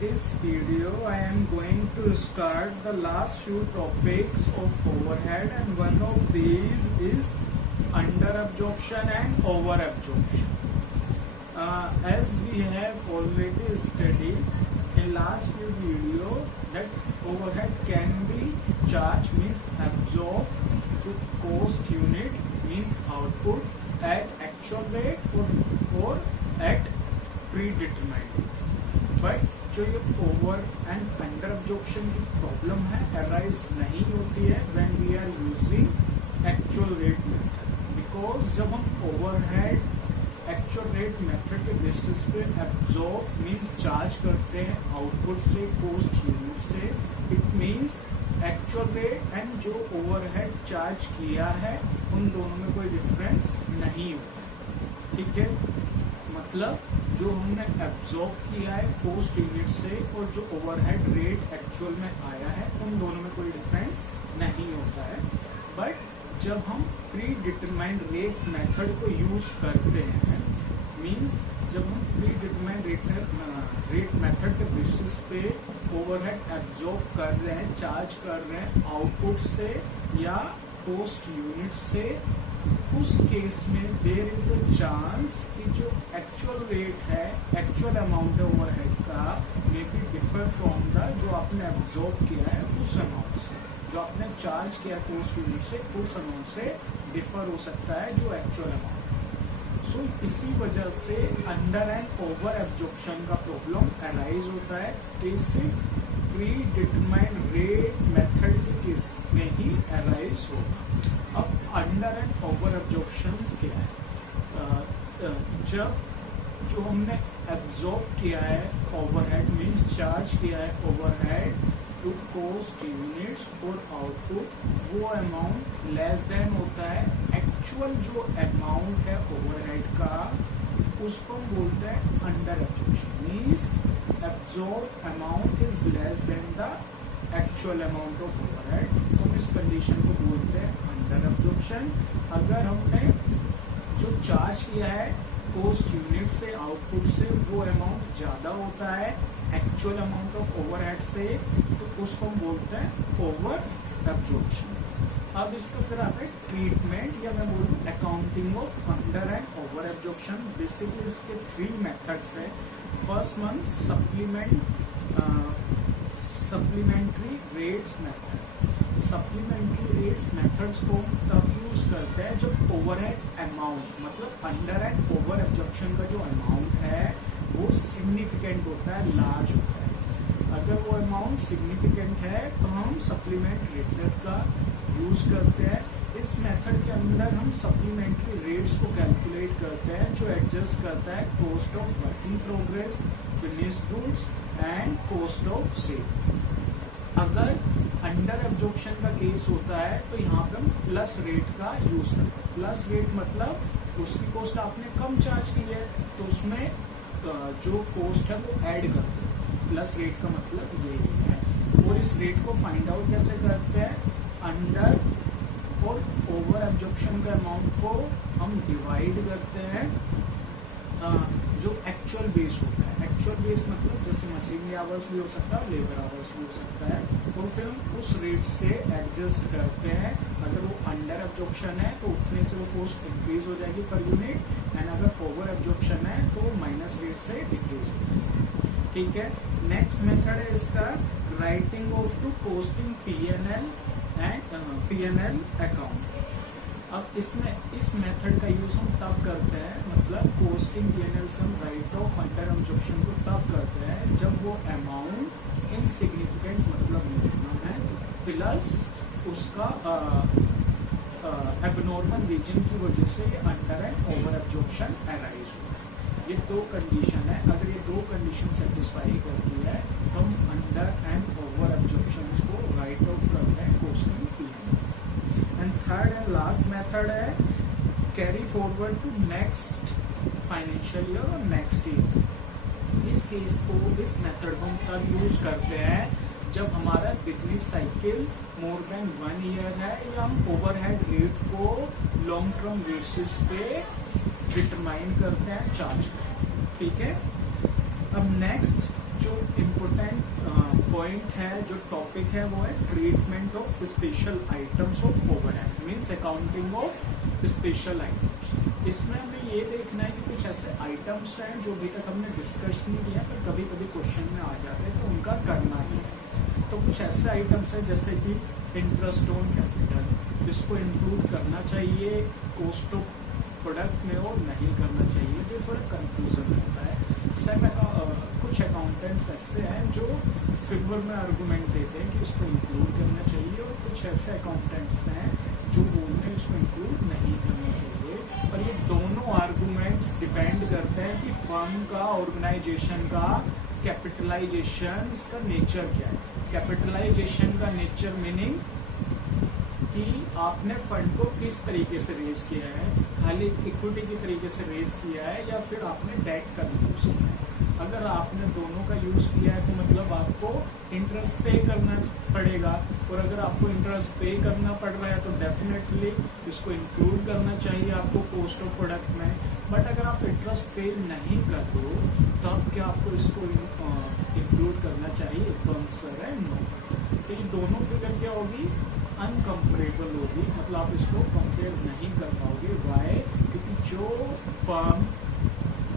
this video I am going to start the last few topics of overhead, and one of these is under absorption and over absorption. As we have already studied in last few video that overhead can be charged means absorbed to cost unit means output at actual rate or at predetermined. But जो ये over and under absorption की problem है arise नहीं होती है when we are using actual rate method, because जब हम overhead actual rate method के बेसिस पे एब्जॉर्ब मींस चार्ज करते हैं आउटपुट से कॉस्ट यूनिट से, it means actual rate and जो ओवरहेड चार्ज किया है उन दोनों में कोई डिफरेंस नहीं होता. ठीक है, मतलब जो हमने एब्जॉर्ब किया है कॉस्ट यूनिट से और जो ओवरहेड रेट एक्चुअल में आया है उन दोनों में कोई डिफरेंस नहीं होता है. बट जब हम प्री डिटरमाइंड रेट मेथड को यूज करते हैं, मींस जब हम प्री डिटरमाइंड रेट मेथड के बेसिस पे ओवरहेड एब्जॉर्ब कर रहे हैं, चार्ज कर रहे हैं आउटपुट से या कॉस्ट यूनिट से, उस केस में देयर इज अ चांस कि जो एक्चुअल रेट है, एक्चुअल अमाउंट है ओवरहेड का, may be differ from the जो आपने एब्जॉर्ब किया है उस अमाउंट से, जो आपने चार्ज किया कॉस्ट यूनिट से उस अमाउंट से डिफर हो सकता है जो एक्चुअल अमाउंट. सो इसी वजह से अंडर एंड ओवर एब्जॉर्प्शन का प्रॉब्लम अराइज होता है. ये सिर्फ प्री डिटरमाइंड रेट मेथड के केस में ही अराइज होगा. अब अंडर एंड ओवर एब्जॉर्प्शन क्या है? जब जो हमने एब्जॉर्ब किया है ओवरहेड मींस चार्ज किया है ओवरहेड टू कॉस्ट यूनिट्स और आउटपुट, वो अमाउंट लेस देन होता है एक्चुअल जो अमाउंट है ओवरहेड का, उसको हम बोलते हैं under absorption. Means absorb amount is less than the actual amount of overhead, तो इस कंडीशन को बोलते हैं अंडर एब्जॉर्प्शन. अगर हमने जो चार्ज किया है कॉस्ट यूनिट से आउटपुट से वो अमाउंट ज्यादा होता है एक्चुअल अमाउंट ऑफ ओवरहेड से, तो उसको हम बोलते हैं ओवर एब्जॉर्प्शन. अब इसका फिर आता है ट्रीटमेंट या मैं बोलूँ accounting of under and over absorption. Basically इसके 3 मेथड्स है. First one supplementary rates method. Supplementary rates methods को तब यूज करते हैं जब ओवरहेड अमाउंट मतलब अंडर एंड ओवर एब्जॉर्प्शन का जो अमाउंट है वो सिग्निफिकेंट होता है, लार्ज होता है. अगर वो अमाउंट सिग्निफिकेंट है तो हम सप्लीमेंट रेट का यूज करते हैं. इस मेथड के अंदर हम सप्लीमेंट्री रेट्स को कैलकुलेट करते हैं जो एडजस्ट करता है cost of work in progress, finished goods and cost of sale. अगर अंडर एब्जॉर्प्शन का केस होता है तो यहाँ पे हम प्लस रेट का यूज करते हैं. प्लस रेट मतलब उसकी कॉस्ट आपने कम चार्ज की है तो उसमें जो कॉस्ट है वो ऐड करते हैं. प्लस रेट का मतलब यही है. और इस रेट को फाइंड आउट कैसे करते हैं? अंडर और ओवर एब्जॉर्प्शन के अमाउंट को हम डिवाइड करते हैं जो एक्चुअल बेस होता है. एक्चुअल बेस मतलब जैसे मशीनरी आवर्स भी हो सकता है, लेबर आवर्स भी हो सकता है, तो फिर हम उस रेट से एडजस्ट करते हैं. अगर वो अंडर एब्जॉर्प्शन है तो उतने से वो कॉस्ट इंक्रीज हो जाएगी पर यूनिट, एंड अगर ओवर एब्जॉर्प्शन है तो माइनस रेट से डिक्रीज हो जाएगी. ठीक है. नेक्स्ट मेथड है इसका writing off to costing PNL and PNL account. अब इसमें इस मेथड का यूज हम तब करते हैं, मतलब कॉस्टिंग पीएनएल से हम राइट ऑफ अंडर एब्जॉर्प्शन को तब करते हैं जब वो अमाउंट इनसिग्निफिकेंट मतलब मिनिमम है प्लस उसका एबनॉर्मल रीजन की वजह से under and over absorption arise होता है. ये 2 कंडीशन है. अगर ये 2 कंडीशन सेटिस्फाई करती है तो हम अंडर एंड ओवर एब्जॉर्प्शन को राइट ऑफ करते हैं costing PNL. And third and last method है carry forward to next financial year और नेक्स्ट ईयर. इस केस को इस मेथड को हम तब यूज करते हैं जब हमारा business cycle more than 1 year है या हम ओवरहेड रेट को लॉन्ग टर्म बेसिस पे डिटरमाइन करते हैं, चार्ज करते हैं. ठीक है. अब नेक्स्ट जो इम्पोर्टेंट पॉइंट है, जो टॉपिक है, वो है treatment of special items of overhead, means accounting of special items. इसमें हमें ये देखना है कि कुछ ऐसे आइटम्स हैं जो अभी तक हमने डिस्कस नहीं किया पर कभी कभी क्वेश्चन में आ जाते हैं, तो उनका करना ही है। तो कुछ ऐसे आइटम्स हैं जैसे कि इंटरेस्ट ऑन कैपिटल, इसको इंक्लूड करना चाहिए कॉस्ट ऑफ प्रोडक्ट में और नहीं करना चाहिए, जो थोड़ा कंफ्यूजन रहता है। कुछ अकाउंटेंट्स ऐसे हैं जो फिगर में आर्गूमेंट देते हैं कि इसको इंक्लूड करना चाहिए, और कुछ ऐसे अकाउंटेंट्स हैं जो बोलते हैं इसको इंक्लूड नहीं करना चाहिए। पर ये दोनों आर्गूमेंट्स डिपेंड करते हैं कि फर्म का, ऑर्गेनाइजेशन का कैपिटलाइजेशन का नेचर क्या है। कैपिटलाइजेशन का नेचर मीनिंग कि आपने फंड को किस तरीके से रेज किया है, खाली इक्विटी की तरीके से रेज किया है या फिर आपने डेट का भी यूज किया है। अगर आपने दोनों का यूज किया है तो मतलब आपको इंटरेस्ट पे करना पड़ेगा, और अगर आपको इंटरेस्ट पे करना पड़ रहा है तो डेफिनेटली इसको इंक्लूड करना चाहिए आपको कॉस्ट ऑफ प्रोडक्ट में। बट अगर आप इंटरेस्ट पे नहीं कर दो तब क्या आपको इसको इंक्लूड करना चाहिए? तो आंसर है नो। तो ये दोनों फिगर क्या होगी? अनकम्पेरेबल होगी, मतलब आप इसको कंपेयर नहीं कर पाओगे। वाई? क्योंकि जो फर्म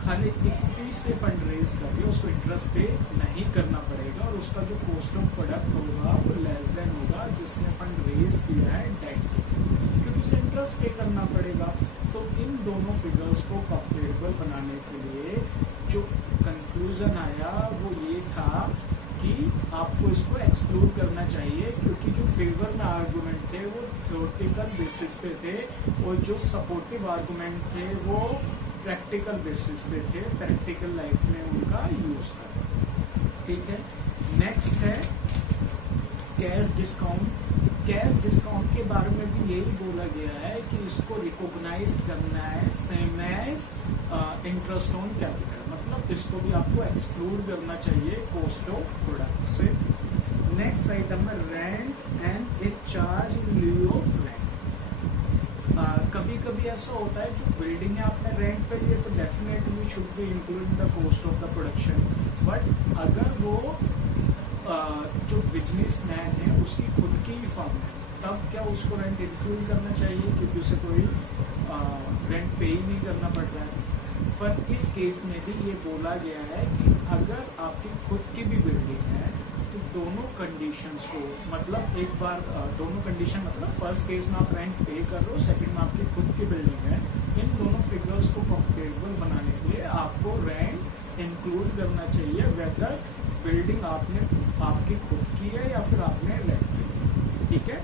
खाली इक्विटी से फंड रेज कर रही है उसको इंटरेस्ट पे नहीं करना पड़ेगा, और उसका जो कॉस्ट ऑफ प्रोडक्ट होगा वो लेस देन होगा जिसने फंड रेज किया है डेट के, क्योंकि उसे इंटरेस्ट पे करना पड़ेगा। तो इन दोनों फिगर्स को कंपेरेबल बनाने के लिए जो कंक्लूजन आया वो ये था कि आपको इसको एक्सक्लूड करना चाहिए, क्योंकि जो फेवर में आर्गुमेंट थे वो थ्योरेटिकल बेसिस पे थे, और जो सपोर्टिव आर्गुमेंट थे वो प्रैक्टिकल बेसिस पे थे, प्रैक्टिकल लाइफ में उनका यूज था। ठीक है, नेक्स्ट है कैश डिस्काउंट। कैश डिस्काउंट के बारे में भी यही बोला गया है कि इसको रिकॉग्नाइज करना है same as interest on capital, मतलब इसको भी आपको एक्सक्लूड करना चाहिए कॉस्ट ऑफ प्रोडक्ट से। नेक्स्ट आइटम है rent and a charge in lieu of rent. कभी कभी ऐसा होता है जो बिल्डिंग है आपने रेंट पे लिए तो definitely should be include the cost of the production, but अगर वो जो बिजनेसमैन है उसकी खुद की ही फर्म है तब क्या उसको रेंट इंक्लूड करना चाहिए, क्योंकि उसे कोई रेंट पे ही नहीं करना पड़ रहा है। पर इस केस में भी ये बोला गया है कि अगर आपकी खुद की भी बिल्डिंग है तो दोनों कंडीशंस को, मतलब एक बार दोनों कंडीशन मतलब फर्स्ट केस में आप रेंट पे कर रहे हो, सेकंड में आपकी खुद की बिल्डिंग है, इन दोनों फिगर्स को कंपेरेबल बनाने के लिए आपको रेंट इंक्लूड करना चाहिए, वेदर बिल्डिंग आपकी खुद की है या फिर आपने रेंट की। ठीक है,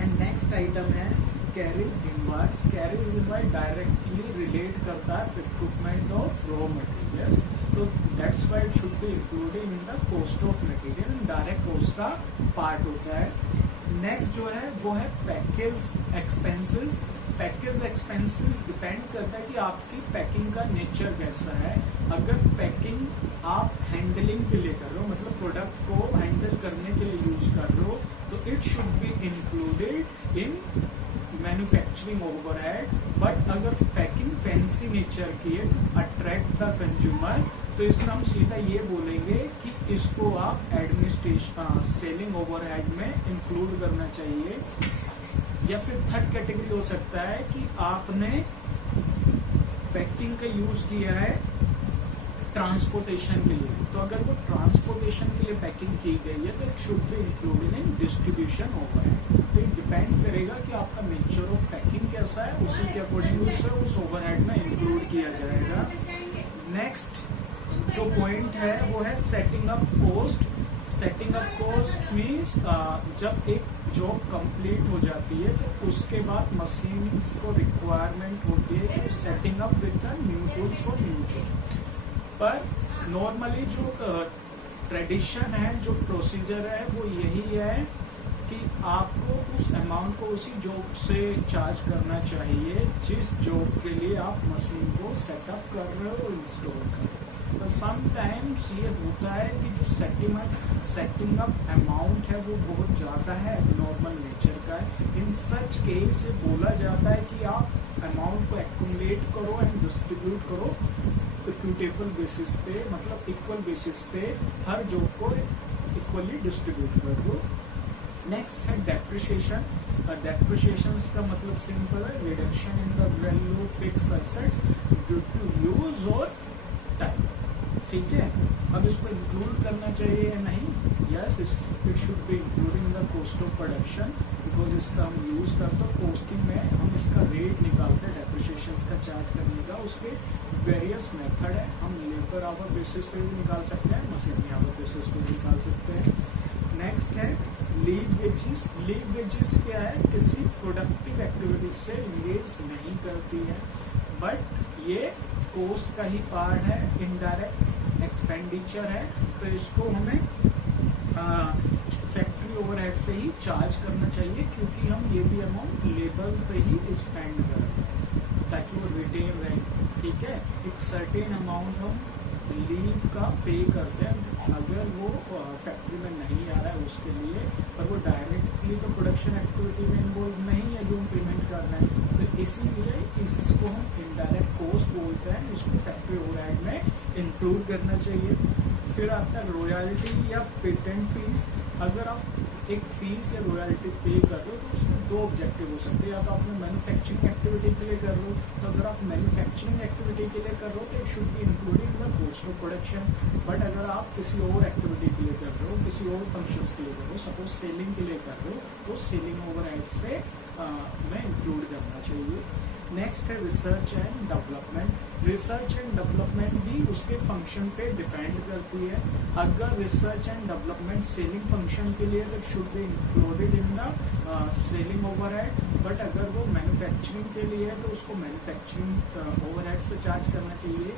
एंड नेक्स्ट आइटम है carries inwards. Carries inward directly relate करता है रिक्रूटमेंट ऑफ रॉ मटेरियल्स, तो that's why it should be included in the cost of material, direct cost का पार्ट होता है। नेक्स्ट जो है वो है package expenses. Package expenses depend करता है कि आपकी पैकिंग का नेचर कैसा है। अगर पैकिंग आप हैंडलिंग के लिए कर रहे हो, मतलब प्रोडक्ट को हैंडल करने के लिए यूज कर रहे हो, तो it should be included in manufacturing overhead. But अगर पैकिंग फैंसी नेचर की है, अट्रैक्ट द कंज्यूमर, तो इसमें हम सीधा ये बोलेंगे कि इसको आप एडमिनिस्ट्रेशन सेलिंग ओवरहेड में इंक्लूड करना चाहिए। या फिर थर्ड कैटेगरी हो सकता है कि आपने पैकिंग का यूज किया है ट्रांसपोर्टेशन के लिए, तो अगर वो ट्रांसपोर्टेशन के लिए पैकिंग की गई है तो it should be included in distribution overhead. तो ये डिपेंड करेगा कि आपका नेचर ऑफ पैकिंग कैसा है, उसी के अकॉर्डिंग उसे उस ओवरहेड में इंक्लूड किया जाएगा। नेक्स्ट जो पॉइंट है वो है setting up cost. Setting up cost means जब एक जॉब कंप्लीट हो जाती है तो उसके बाद मशीन को रिक्वायरमेंट होती है कि setting up with the new tools for new job. पर नॉर्मली जो ट्रेडिशन है, जो प्रोसीजर है वो यही है कि आपको उस अमाउंट को उसी जॉब से चार्ज करना चाहिए जिस जॉब के लिए आप मशीन को सेटअप कर रहे हो, इंस्टॉल कर रहे हो। पर समटाइम्स ये होता है कि जो सेटिंग अप अमाउंट है वो बहुत ज़्यादा है, नॉर्मल नेचर का है। इन सच केस से बोला जाता है कि आप अमाउंट को एक्यूमुलेट करो एंड डिस्ट्रीब्यूट करो इक्विटेबल बेसिस पे, मतलब इक्वल बेसिस पे हर जॉब को इक्वली डिस्ट्रीब्यूट कर दो। नेक्स्ट है डेप्रिसिएशन। डेप्रिसिएशन का मतलब सिंपल है, reduction in the value fix assets due to use और टाइम। ठीक है, अब इसको इंक्लूड करना चाहिए या नहीं? Yes, it should be including the cost of production, because इसका हम यूज करते हैं कॉस्टिंग में, हम इसका रेट निकालते हैं डेप्रिसिएशन का चार्ज करने का। उसके वेरियस मेथड है, हम लेबर आवर बेसिस पे भी निकाल सकते हैं, मशीनरी आवर बेसिस पे भी निकाल सकते हैं। नेक्स्ट है लीव वेजेस। लीव वेजेस क्या है? किसी प्रोडक्टिव एक्टिविटी से इंगेज नहीं करती है, बट ये कॉस्ट का ही पार्ट है, इनडायरेक्ट एक्सपेंडिचर है, तो इसको हमें फैक्ट्री ओवरहेड से ही चार्ज करना चाहिए, क्योंकि हम ये भी अमाउंट लेबर पे ही स्पेंड कर रहे हैं ताकि वो रिटेन रहे। ठीक है, एक सर्टेन अमाउंट हम लीव का पे करते हैं, अगर वो फैक्ट्री में नहीं आ रहा है उसके लिए, पर वो डायरेक्टली तो प्रोडक्शन एक्टिविटी में इन्वॉल्व नहीं है जो हम पेमेंट कर रहे हैं, तो इसीलिए इसको हम इनडायरेक्ट कॉस्ट बोलते हैं, इसको फैक्ट्री ओवरहेड में इंक्लूड करना चाहिए। फिर आता है रॉयल्टी या पेटेंट फीस। अगर आप एक फीस या रॉयल्टी पे कर रहे हो तो उसमें दो ऑब्जेक्टिव हो सकते हैं, या तो आपने मैन्युफैक्चरिंग एक्टिविटी के लिए कर रहे हो, तो अगर आप मैन्युफैक्चरिंग एक्टिविटी के लिए कर रहे हो तो it should be including the cost of production. But अगर आप किसी और एक्टिविटी के लिए कर रहे हो, किसी और फंक्शंस के लिए कर रहे हो, सपोज सेलिंग के लिए कर रहे हो, तो सेलिंग ओवरहेड से में इंक्लूड करना चाहिए। नेक्स्ट है research and development. Research and development भी उसके फंक्शन पे डिपेंड करती है। अगर research and development selling function के लिए तो should be included in the selling overhead, but अगर वो मैन्युफैक्चरिंग के लिए है तो उसको मैन्युफैक्चरिंग ओवरहेड से चार्ज करना चाहिए।